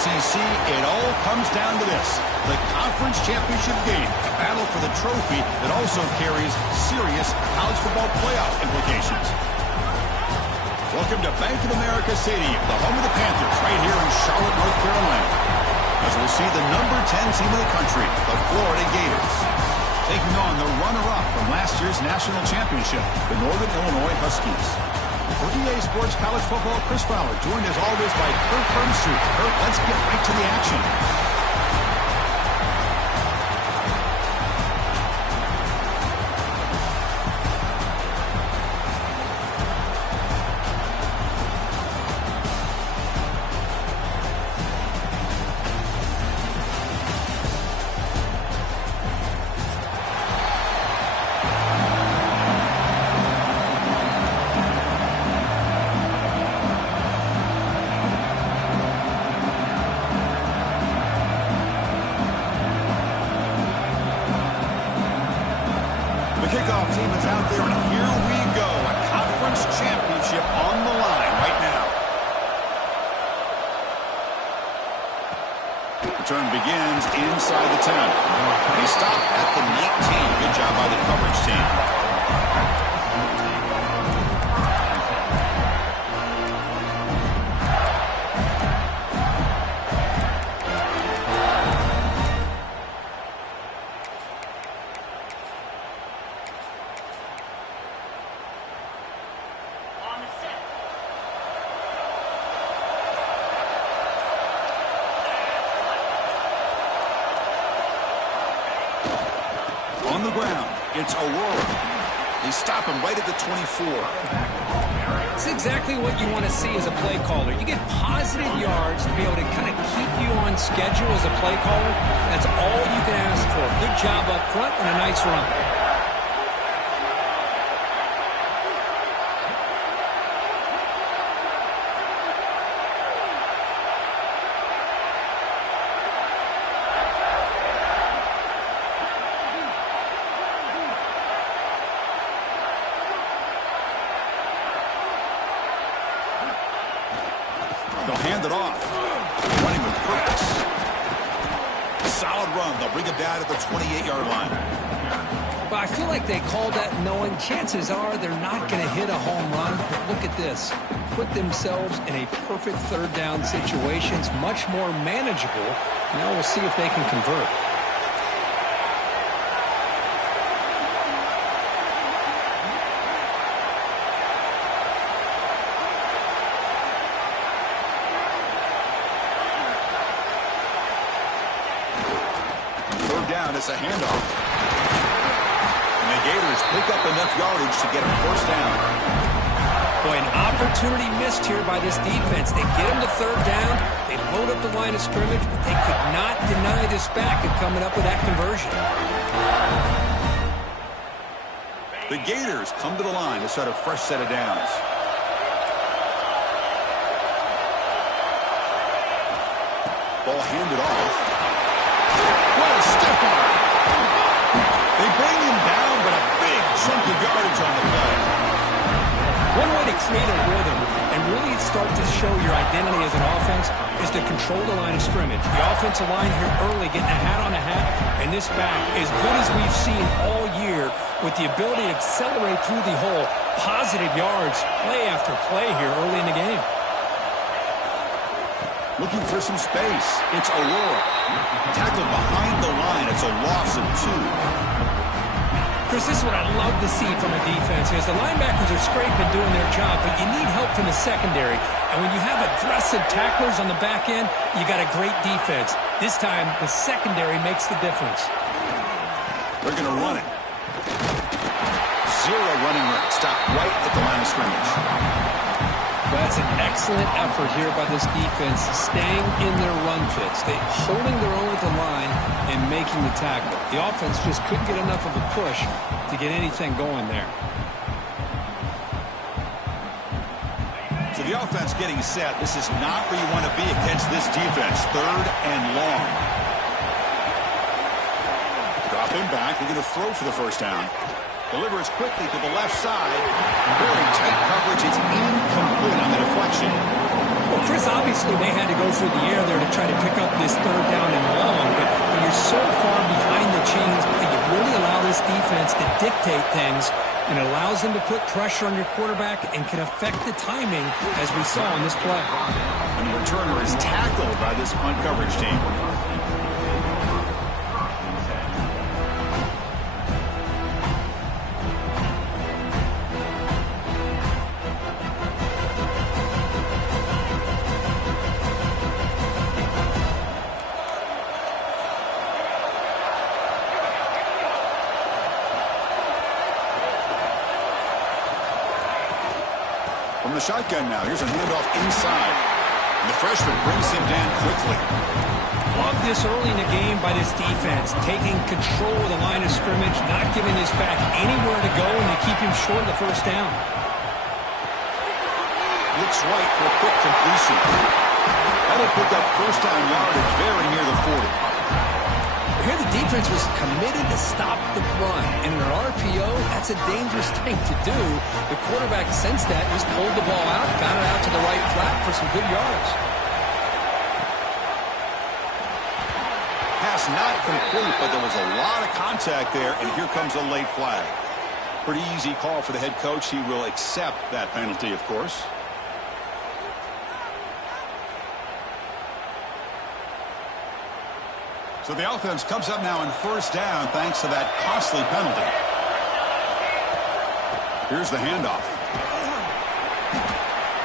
ACC, it all comes down to this. The conference championship game, a battle for the trophy that also carries serious college football playoff implications. Welcome to Bank of America Stadium, the home of the Panthers, right here in Charlotte, North Carolina. As we'll see the number 10 team in the country, the Florida Gators, taking on the runner-up from last year's national championship, the Northern Illinois Huskies. For EA Sports College Football, Chris Fowler, joined as always by Kirk Herbstreit. Kirk, let's get right to the action. Kickoff team is out there, and here we go. A conference championship on the line right now. Return begins inside the 10. They stop at the 19. Good job by the coverage team. On the ground, it's Aurora. They stop him right at the 24. It's exactly what you want to see as a play caller. You get positive yards to be able to kind of keep you on schedule as a play caller. That's all you can ask for. Good job up front and a nice run. They'll hand it off. Running with press. Solid run. They'll bring it down at the 28-yard line. But I feel like they called that knowing chances are they're not going to hit a home run. But look at this. Put themselves in a perfect third down situation. It's much more manageable. Now we'll see if they can convert. Down, it's a handoff. And the Gators pick up enough yardage to get a first down. Boy, an opportunity missed here by this defense. They get them to third down. They load up the line of scrimmage, but they could not deny this back of coming up with that conversion. The Gators come to the line to start a fresh set of downs. Ball handed off. What a step on. They bring him down, but a big chunk of yardage on the play. One way to create a rhythm and really start to show your identity as an offense is to control the line of scrimmage. The offensive line here early getting a hat on a hat, and this back, as good as we've seen all year, with the ability to accelerate through the hole, positive yards, play after play here early in the game. Looking for some space. It's Aurora. Tackled behind the line. It's a loss of 2. Chris, this is what I love to see from a defense is the linebackers are scraping doing their job, but you need help from the secondary. And when you have aggressive tacklers on the back end, you got a great defense. This time, the secondary makes the difference. They're going to run it. Zero running room. Stop right at the line of scrimmage. That's an excellent effort here by this defense, staying in their run fits. They're holding their own at the line and making the tackle. The offense just couldn't get enough of a push to get anything going there. So the offense getting set. This is not where you want to be against this defense. Third and long. Drop him back. They're going to throw for the first down. Delivers quickly to the left side. Very tight coverage. It's incomplete on the deflection. Well, Chris, obviously Obviously, they had to go through the air there to try to pick up this third down and long, but when you're so far behind the chains, you really allow this defense to dictate things, and it allows them to put pressure on your quarterback and can affect the timing, as we saw in this play. And the returner is tackled by this punt coverage team. From the shotgun now, here's a handoff inside. And the freshman brings him down quickly. Love this early in the game by this defense, taking control of the line of scrimmage, not giving this back anywhere to go, and they keep him short of the first down. Looks right for a quick completion. That'll pick up first down yardage very near the 40. Here the defense was committed to stop the run. And in an RPO, that's a dangerous thing to do. The quarterback sensed that, just pulled the ball out, got it out to the right flat for some good yards. Pass not complete, but there was a lot of contact there, and here comes a late flag. Pretty easy call for the head coach. He will accept that penalty, of course. So the offense comes up now in first down thanks to that costly penalty. Here's the handoff.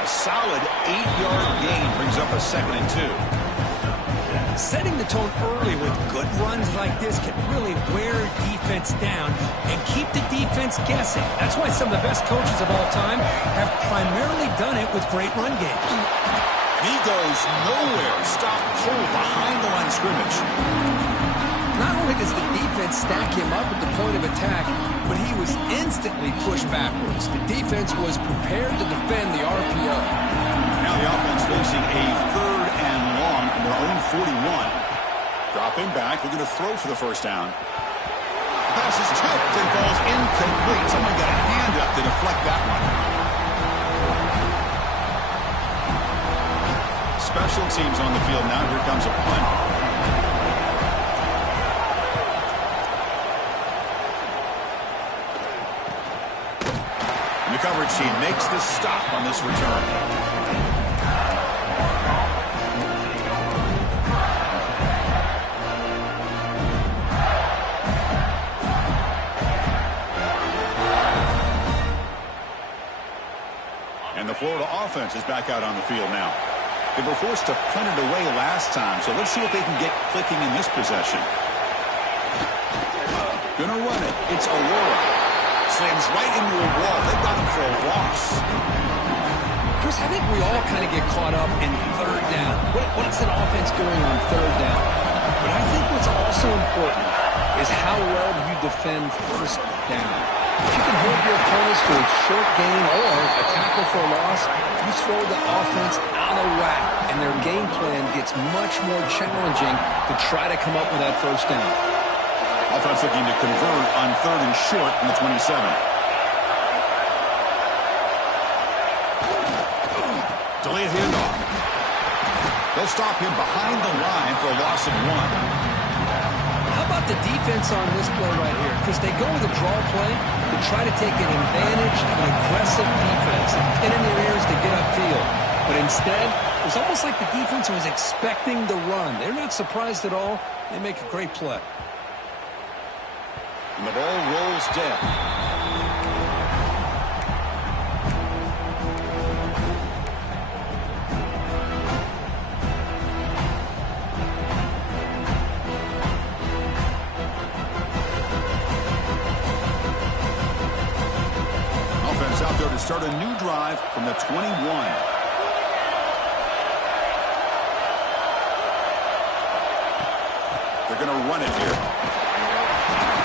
A solid 8-yard gain brings up a 2nd and 2. Setting the tone early with good runs like this can really wear defense down and keep the defense guessing. That's why some of the best coaches of all time have primarily done it with great run games. He goes nowhere. Stop cold behind the line of scrimmage. Not only does the defense stack him up at the point of attack, but he was instantly pushed backwards. The defense was prepared to defend the RPO. Now the offense facing a 3rd and long from their own 41. Dropping back, looking to throw for the first down. The pass is tipped and falls incomplete. Someone got a hand up to deflect that one. Special teams on the field now. Here comes a punt. And the coverage team makes the stop on this return. And the Florida offense is back out on the field now. They were forced to punt it away last time, so let's see if they can get clicking in this possession. Gonna run it. It's Aurora. Slams right into a wall. They've got him for a loss. Chris, I think we all kind of get caught up in third down. What's an offense doing on third down? But I think what's also important is how well do you defend first down. If you can hold your opponents to a short gain or a tackle for a loss, you throw the offense out of whack, and their game plan gets much more challenging to try to come up with that first down. Offense looking to convert on 3rd and short from the 27. Delayed handoff. They'll stop him behind the line for a loss of 1. How about the defense on this play right here? Because they go with a draw play to try to take an advantage of an aggressive defense and pin in their ears to get upfield. But instead, it was almost like the defense was expecting the run. They're not surprised at all. They make a great play. And the ball rolls dead. Offense out there to start a new drive from the 21. They're going to run it here.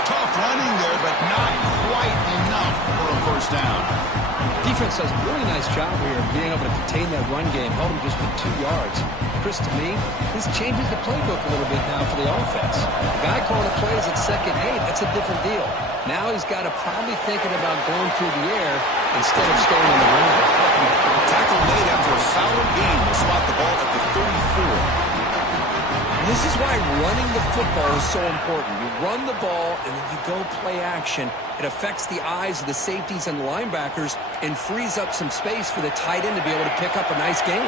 Tough running there, but not quite enough for a first down. Defense does a really nice job here of being able to contain that run game, held him just with 2 yards. Chris, to me, this changes the playbook a little bit now for the offense. The guy calling the plays at 2nd and 8, that's a different deal. Now he's got to probably thinking about going through the air instead of staying on the ground. Tackle made after a solid gain will spot the ball at the This is why running the football is so important. You run the ball, and then you go play action. It affects the eyes of the safeties and the linebackers and frees up some space for the tight end to be able to pick up a nice gain.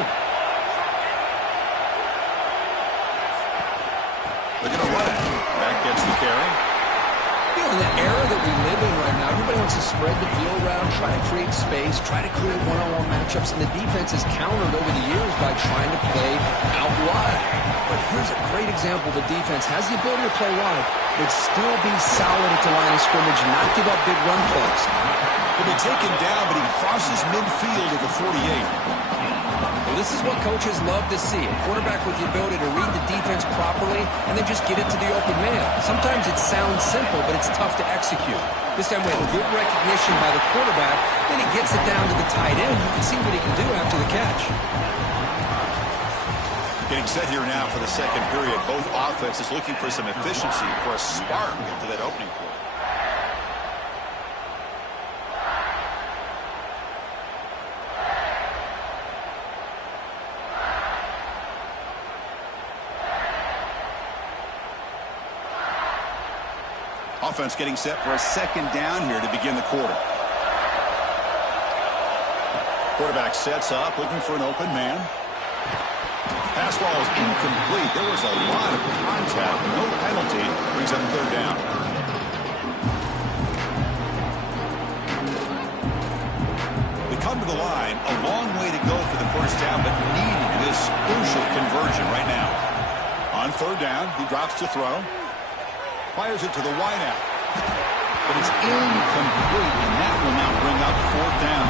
They're going to run it. Back gets the carry. You know, in the era that we live in right now, everybody wants to spread the field around, try to create space, try to create one-on-one matchups, and the defense has countered over the years by trying to play out wide. But here's a great example. The defense has the ability to play wide, but still be solid at the line of scrimmage and not give up big run plays. He'll be taken down, but he crosses midfield at the 48. Well, this is what coaches love to see. A quarterback with the ability to read the defense properly and then just get it to the open man. Sometimes it sounds simple, but it's tough to execute. This time we have good recognition by the quarterback, then he gets it down to the tight end. You can see what he can do after the catch. Getting set here now for the second period. Both offenses looking for some efficiency, for a spark into that opening quarter. Offense getting set for a second down here to begin the quarter. Quarterback sets up, looking for an open man. Pass ball is incomplete. There was a lot of contact. No penalty. Brings up third down. They come to the line. A long way to go for the first down, but needing this crucial conversion right now. On third down, he drops to throw. Fires it to the wideout. But it's incomplete, and that will now bring up fourth down.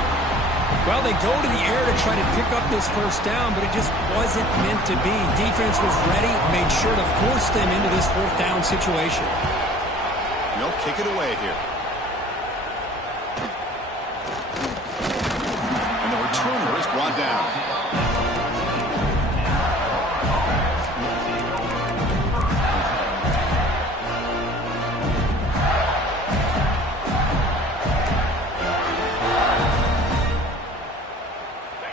Well, they go to the air to try to pick up this first down, but it just wasn't meant to be. Defense was ready, made sure to force them into this fourth down situation. They'll kick it away here. And the returner is brought down.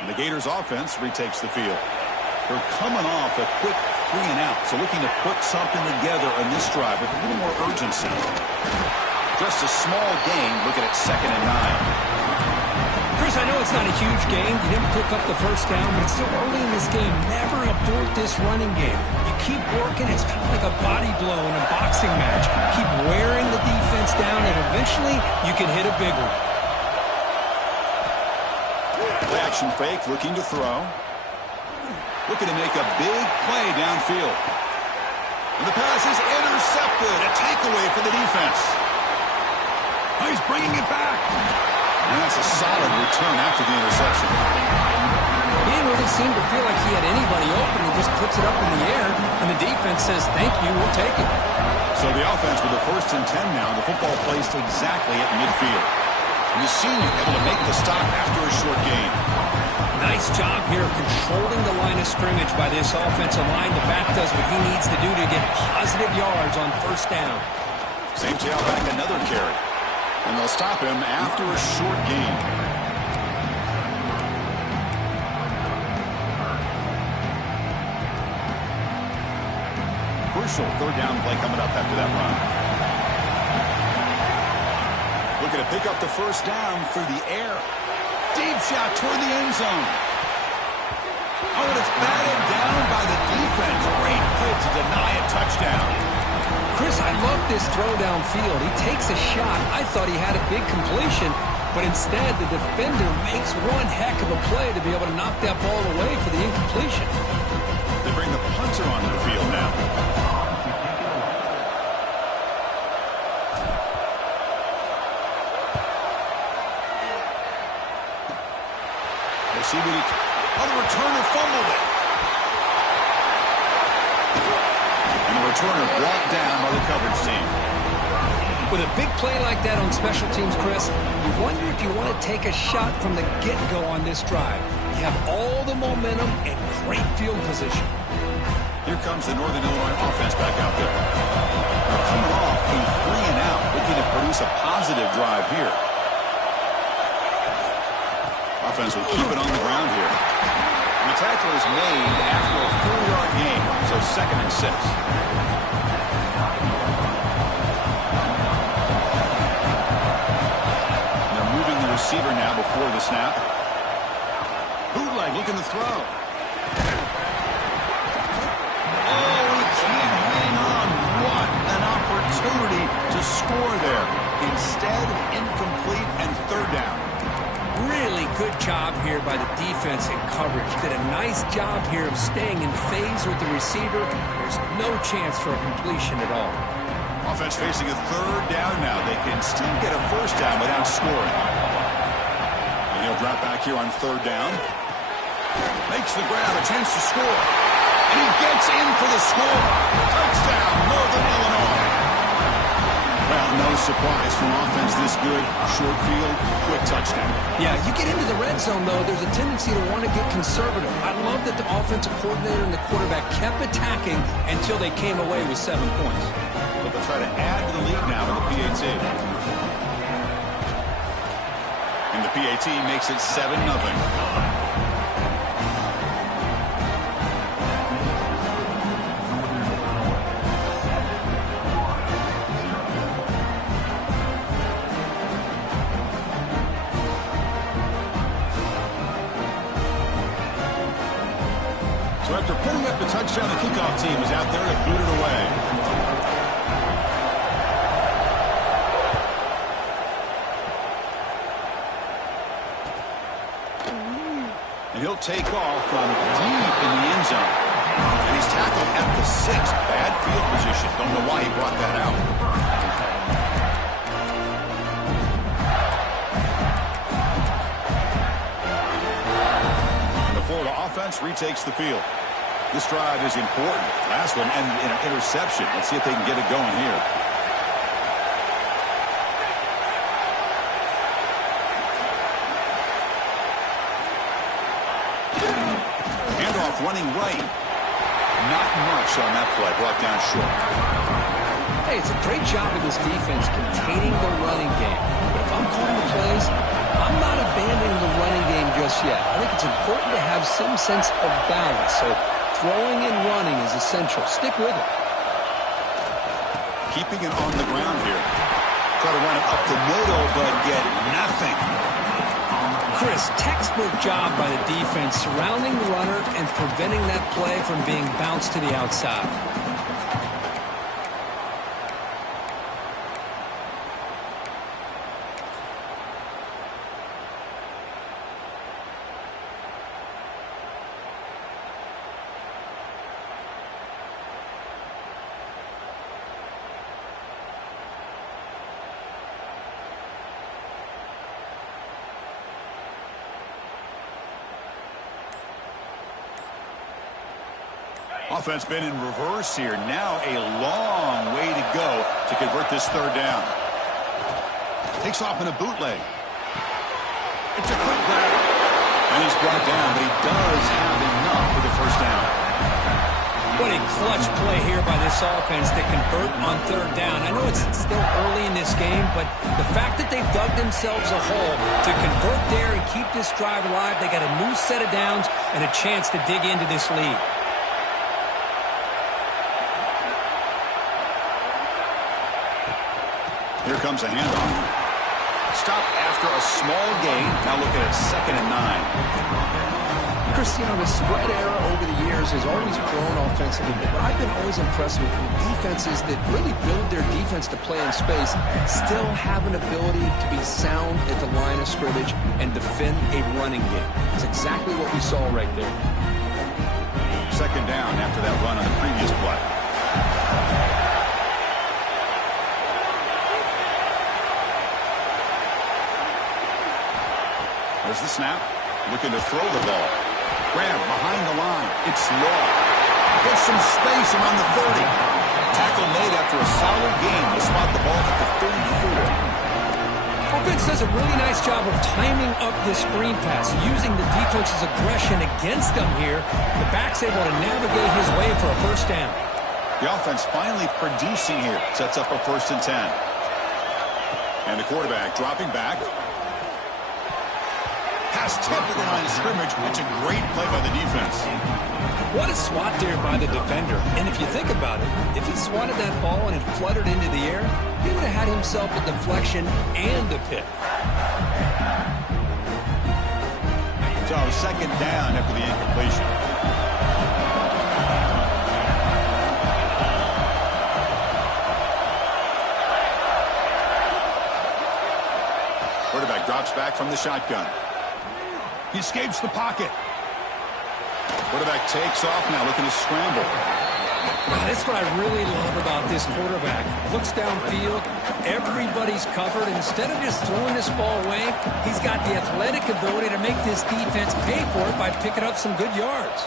The Gators offense retakes the field. They're coming off a quick 3 and out, so looking to put something together on this drive with a little more urgency. Just a small gain, looking at 2nd and 9. Chris, I know it's not a huge game. You didn't pick up the first down, but it's still early in this game. Never abort this running game. You keep working. It's kind of like a body blow in a boxing match. Keep wearing the defense down, and eventually you can hit a big one. Action fake, looking to throw. Looking to make a big play downfield. And the pass is intercepted. A takeaway for the defense. Oh, he's bringing it back. And that's a solid return after the interception. He didn't really seem to feel like he had anybody open. He just puts it up in the air, and the defense says, thank you, we'll take it. So the offense with the 1st and 10 now. The football placed exactly at midfield. And the senior able to make the stop after a short gain. Nice job here of controlling the line of scrimmage by this offensive line. The back does what he needs to do to get positive yards on first down. Same tailback, another carry. And they'll stop him after a short gain. Crucial third down play coming up after that run. Looking to pick up the first down through the air. Deep shot toward the end zone. Oh, and it's batted down by the defense. Great play to deny a touchdown. Chris, I love this throw downfield. He takes a shot. I thought he had a big completion, but instead the defender makes one heck of a play to be able to knock that ball away for the incompletion. They bring the punter onto the field now. See what he... Oh, the returner fumbled it. And the returner brought down by the coverage team. With a big play like that on special teams, Chris, you wonder if you want to take a shot from the get-go on this drive. You have all the momentum and great field position. Here comes the Northern Illinois offense back out there. They're coming off a 3 and out, looking to produce a positive drive here. Offense will keep it on the ground here. And the tackle is made after a 4-yard gain. So a 2nd and 6. They're moving the receiver now before the snap. Bootleg looking to throw. Oh, he can't hang on. What an opportunity to score there. Instead, incomplete and 3rd down. Really good job here by the defense in coverage. Did a nice job here of staying in phase with the receiver. There's no chance for a completion at all. Offense facing a 3rd down now. They can still get a 1st down without scoring. And he'll drop back here on 3rd down. Makes the grab, a chance to score. And he gets in for the score. Touchdown, Northern Illinois. Well, no surprise from offense this good. Short field, quick touchdown. Yeah, you get into the red zone, though, there's a tendency to want to get conservative. I love that the offensive coordinator and the quarterback kept attacking until they came away with 7 points. But they'll try to add to the lead now in the PAT. And the PAT makes it 7-0. After putting up the touchdown, the kickoff team is out there to boot it away. And he'll take off from deep in the end zone. And he's tackled at the 6. Bad field position. Don't know why he brought that out. Offense retakes the field. This drive is important. Last one ended in an interception. Let's see if they can get it going here. Handoff running right. Not much on that play. Brought down short. Hey, it's a great job of this defense containing the running game. But if I'm calling the plays, I'm not abandoning the running game just yet. I think it's important to have some sense of balance. So throwing and running is essential. Stick with it. Keeping it on the ground here. Try to run it up the middle, but get nothing. Chris, textbook job by the defense surrounding the runner and preventing that play from being bounced to the outside. Offense been in reverse here. Now a long way to go to convert this 3rd down. Takes off in a bootleg. It's a quick grab. And he's brought down, but he does have enough for the 1st down. What a clutch play here by this offense to convert on 3rd down. I know it's still early in this game, but the fact that they've dug themselves a hole to convert there and keep this drive alive, they got a new set of downs and a chance to dig into this lead. Here comes a handoff. Stop after a small gain. Now looking at 2nd and 9. Cristiano, the spread era over the years has always grown offensively, but I've been always impressed with defenses that really build their defense to play in space, still have an ability to be sound at the line of scrimmage and defend a running game. It's exactly what we saw right there. 2nd down after that run on the previous play. There's the snap. Looking to throw the ball. Grab behind the line. It's Law. Gets some space around the 30. Tackle made after a solid gain to spot the ball at the 34. Offense does a really nice job of timing up this screen pass, using the defense's aggression against them here. The back's able to navigate his way for a 1st down. The offense finally producing here. Sets up a 1st and 10. And the quarterback dropping back. pass tipped at the line of scrimmage. It's a great play by the defense. What a swat there by the defender. And if you think about it, if he swatted that ball and it fluttered into the air, he would have had himself a deflection and a pick. So second down after the incompletion. Quarterback drops back from the shotgun. He escapes the pocket. Quarterback takes off now, looking to scramble. That's what I really love about this quarterback. Looks downfield, everybody's covered. Instead of just throwing this ball away, he's got the athletic ability to make this defense pay for it by picking up some good yards.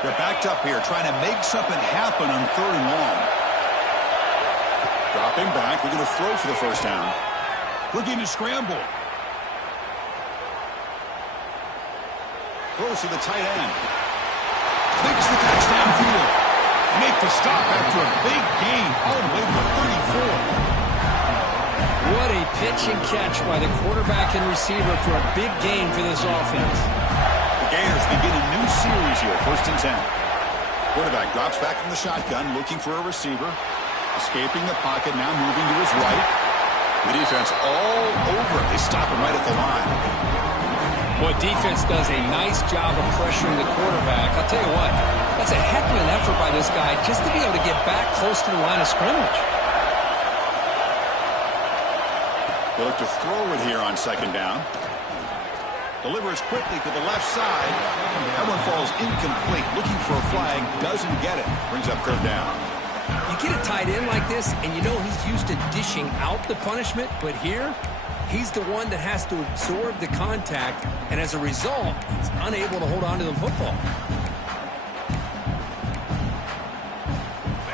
They're backed up here, trying to make something happen on 3rd and long. Dropping back, we're going to throw for the first down. Looking to scramble. Throws to the tight end. Makes the catch downfield. Make the stop after a big gain all the way to the 34. What a pitch and catch by the quarterback and receiver for a big gain for this offense. The Gators begin a new series here, 1st and 10. Quarterback drops back from the shotgun, looking for a receiver. Escaping the pocket, now moving to his right. The defense all over. They stop him right at the line. Well, defense does a nice job of pressuring the quarterback. I'll tell you what, that's a heck of an effort by this guy just to be able to get back close to the line of scrimmage. They look to throw it here on 2nd down. Delivers quickly to the left side. That one falls incomplete. Looking for a flag. Doesn't get it. Brings up 3rd down. You get a tight end like this, and you know he's used to dishing out the punishment, but here, he's the one that has to absorb the contact, and as a result, he's unable to hold on to the football.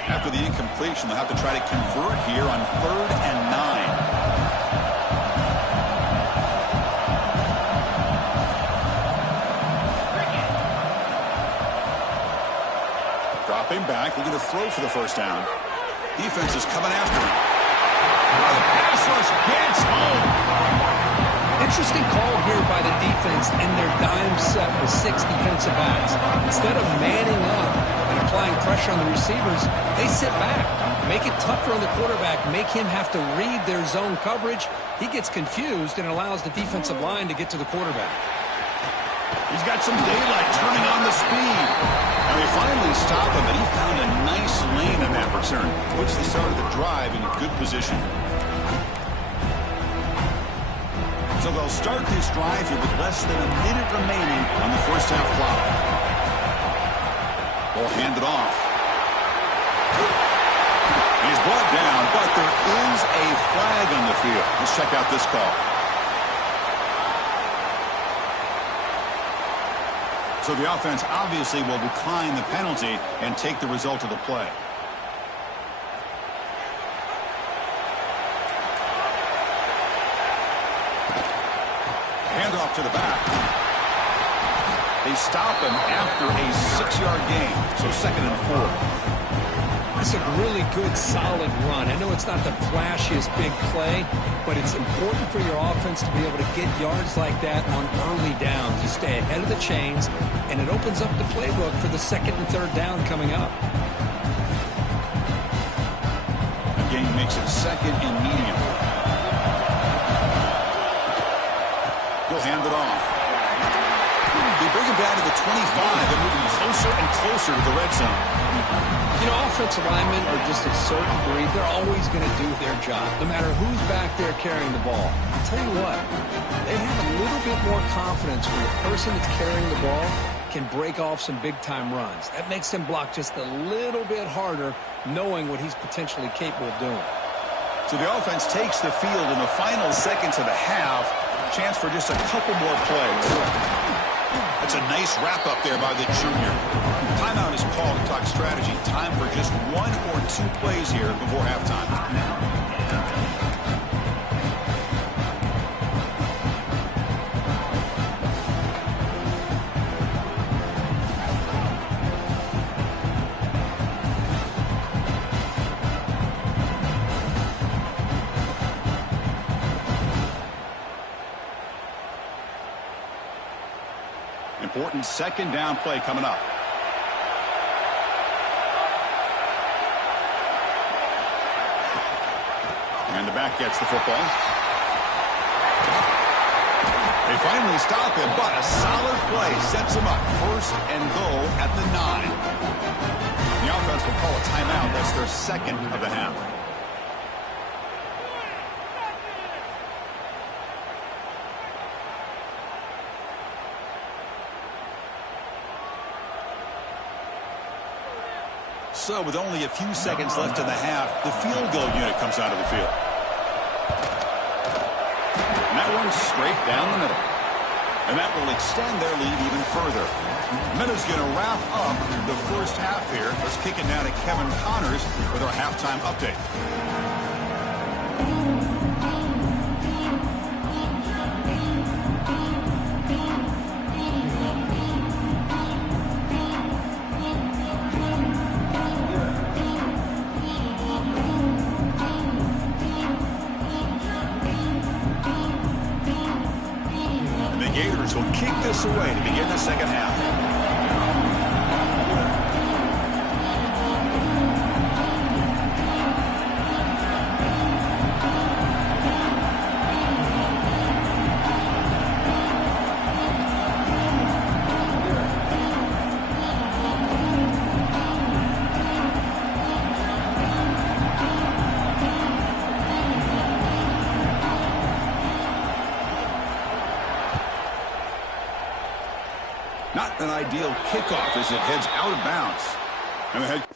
After the incompletion, they'll have to try to convert here on 3rd and 9. Dropping back, we're going to throw for the first down. Defense is coming after him. The pass rush gets home. Interesting call here by the defense in their dime set with 6 defensive backs. Instead of manning up and applying pressure on the receivers, they sit back, make it tougher on the quarterback, make him have to read their zone coverage. He gets confused and allows the defensive line to get to the quarterback. He's got some daylight, turning on the speed. And they finally stop him, and he found a nice lane in that return. Puts the start of the drive in a good position. So they'll start this drive here with less than a minute remaining on the first half clock. Ball handed off. He's brought down, but there is a flag on the field. Let's check out this call. So the offense obviously will decline the penalty and take the result of the play. Handoff to the back. They stop him after a 6-yard gain, so 2nd and 4. That's a really good, solid run. I know it's not the flashiest big play, but it's important for your offense to be able to get yards like that on early downs. You stay ahead of the chains, and it opens up the playbook for the 2nd and 3rd down coming up. Again, makes it 2nd and medium. He'll hand it off. They bring him down to the 25 and moving closer and closer to the red zone. You know, offensive linemen are just a certain breed. They're always going to do their job, no matter who's back there carrying the ball. I'll tell you what, they have a little bit more confidence when the person that's carrying the ball can break off some big-time runs. That makes them block just a little bit harder, knowing what he's potentially capable of doing. So the offense takes the field in the final seconds of the half. Chance for just a couple more plays. That's a nice wrap-up there by the junior. Timeout is called to talk strategy. Time for just 1 or 2 plays here before halftime. Important second down play coming up. And the back gets the football. They finally stop him, but a solid play sets him up. First and goal at the 9. The offense will call a timeout. That's their second of the half. So with only a few seconds left in the half, the field goal unit comes out of the field. And that one's straight down the middle. And that will extend their lead even further. Minutes going to wrap up the first half here. Let's kick it down to Kevin Connors with our halftime update. Gators will kick this away to begin the second half. Not an ideal kickoff as it heads out of bounds. And the head